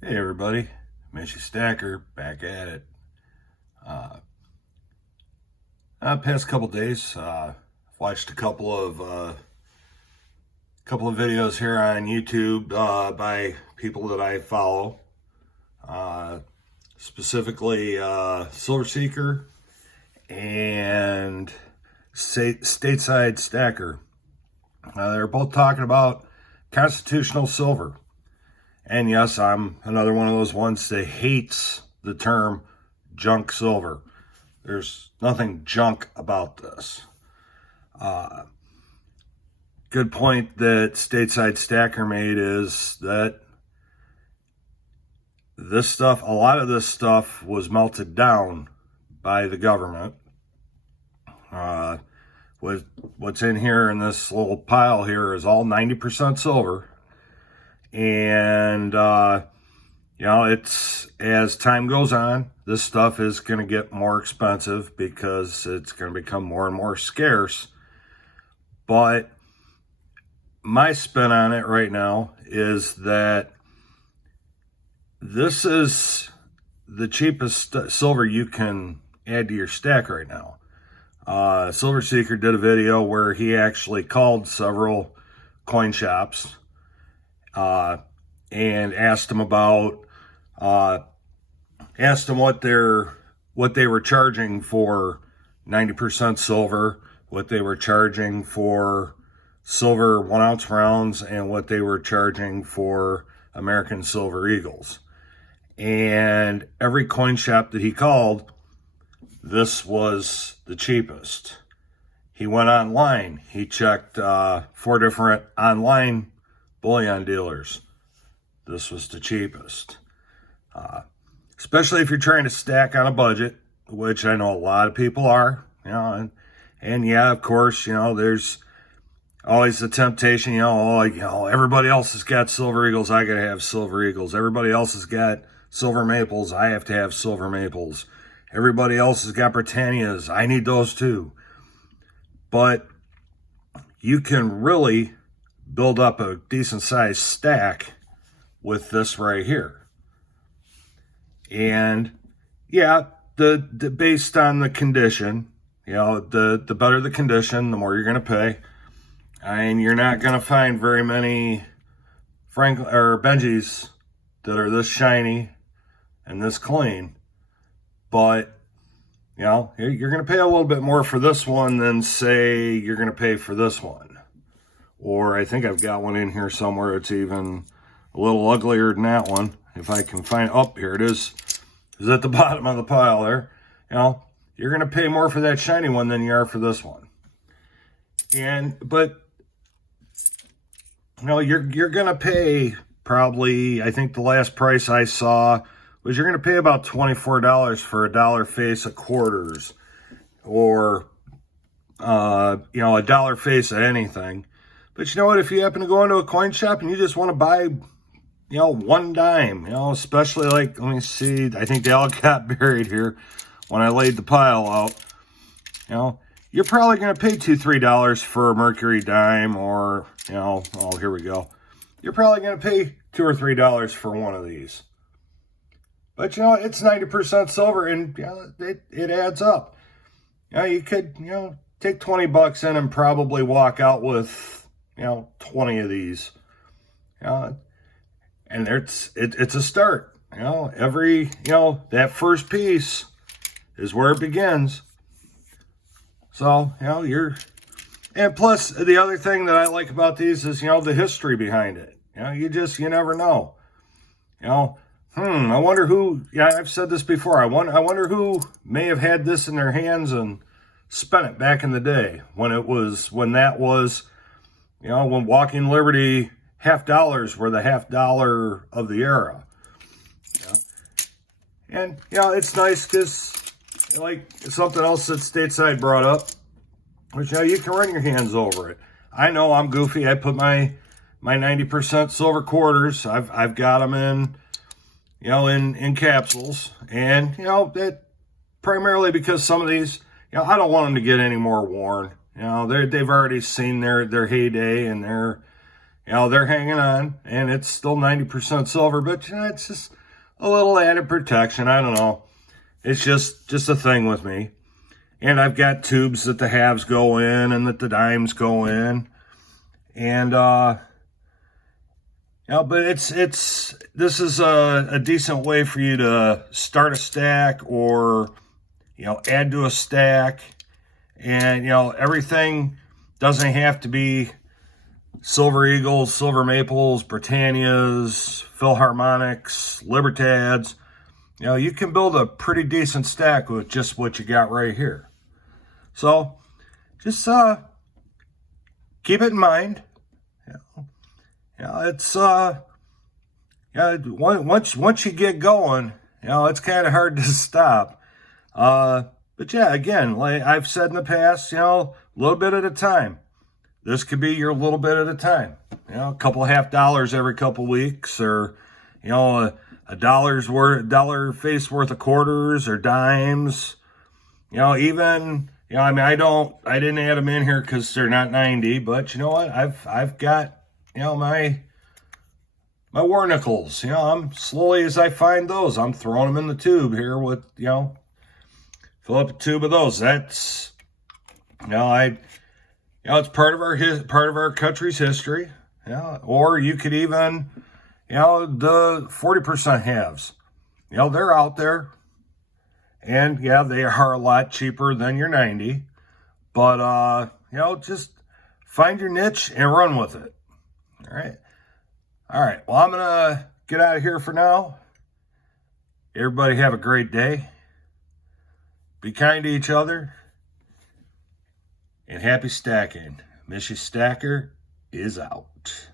Hey everybody, Mishy Stacker back at it. Uh, Past couple days, watched a couple of videos here on YouTube by people that I follow, uh, specifically Silver Seeker and Stateside Stacker. They're both talking about constitutional silver. And yes, I'm another one of those ones that hates the term junk silver. There's nothing junk about this. Good point that Stateside Stacker made is that a lot of this stuff was melted down by the government. What's in here in this little pile here is all 90% silver. And, it's as time goes on, this stuff is going to get more expensive because it's going to become more and more scarce. But my spin on it right now is that this is the cheapest silver you can add to your stack right now. Silver Seeker did a video where he actually called several coin shops and asked them what they were charging for 90% silver, what they were charging for silver 1 ounce rounds, and what they were charging for American Silver Eagles. And every coin shop that he called, this was the cheapest. He went online. He checked 4 different online bullion dealers. This was the cheapest. Especially if you're trying to stack on a budget, which I know a lot of people are, and yeah, of course, there's always the temptation, everybody else has got Silver Eagles, I gotta have Silver Eagles. Everybody else has got Silver Maples, I have to have Silver Maples. Everybody else has got Britannias, I need those too. But you can really build up a decent sized stack with this right here. And yeah, the based on the condition, the better the condition, the more you're going to pay. And you're not going to find very many Franklin or Benjis that are this shiny and this clean. But you're going to pay a little bit more for this one than say you're going to pay for this one. Or I think I've got one in here somewhere. It's even a little uglier than that one. If I can find, here it is. It's at the bottom of the pile there. You're going to pay more for that shiny one than you are for this one. But you're going to pay probably, I think the last price I saw was you're going to pay about $24 for a dollar face of quarters, or a dollar face of anything. But you know what? If you happen to go into a coin shop and you just want to buy, one dime, especially let me see, I think they all got buried here when I laid the pile out. You're probably going to pay $2-3 for a Mercury dime, or, here we go. You're probably going to pay $2 or $3 for one of these. But, it's 90% silver, and, it adds up. You could, take $20 in and probably walk out with, 20 of these. And it's a start. That first piece is where it begins. So, and plus the other thing that I like about these is, the history behind it. You never know. I wonder who, I've said this before. I wonder who may have had this in their hands and spent it back in the day when Walking Liberty $50 were the $50 of the era. And, it's nice because, like something else that Stateside brought up, which, you can run your hands over it. I know I'm goofy. I put my 90% silver quarters. I've got them in capsules. And, that primarily because some of these, I don't want them to get any more worn. They've already seen their heyday, and they're, they're hanging on, and it's still 90% silver, but it's just a little added protection. I don't know. It's just a thing with me. And I've got tubes that the halves go in and that the dimes go in. And, but this is a decent way for you to start a stack or, add to a stack. And, everything doesn't have to be Silver Eagles, Silver Maples, Britannias, Philharmonics, Libertads. You can build a pretty decent stack with just what you got right here. So just keep it in mind. It's once you get going, it's kind of hard to stop. But yeah, again, like I've said in the past, a little bit at a time. This could be your little bit at a time. A couple $50 every couple weeks, or a dollar face worth of quarters or dimes. Even I didn't add them in here because they're not 90. But you know what? I've got my war nickels. I'm slowly as I find those, I'm throwing them in the tube here with fill up a tube of those. That's it's part of our country's history. Or you could even, the 40% halves. They're out there. And they are a lot cheaper than your 90. But just find your niche and run with it. All right. Well, I'm gonna get out of here for now. Everybody have a great day. Be kind to each other. And happy stacking. Missy Stacker is out.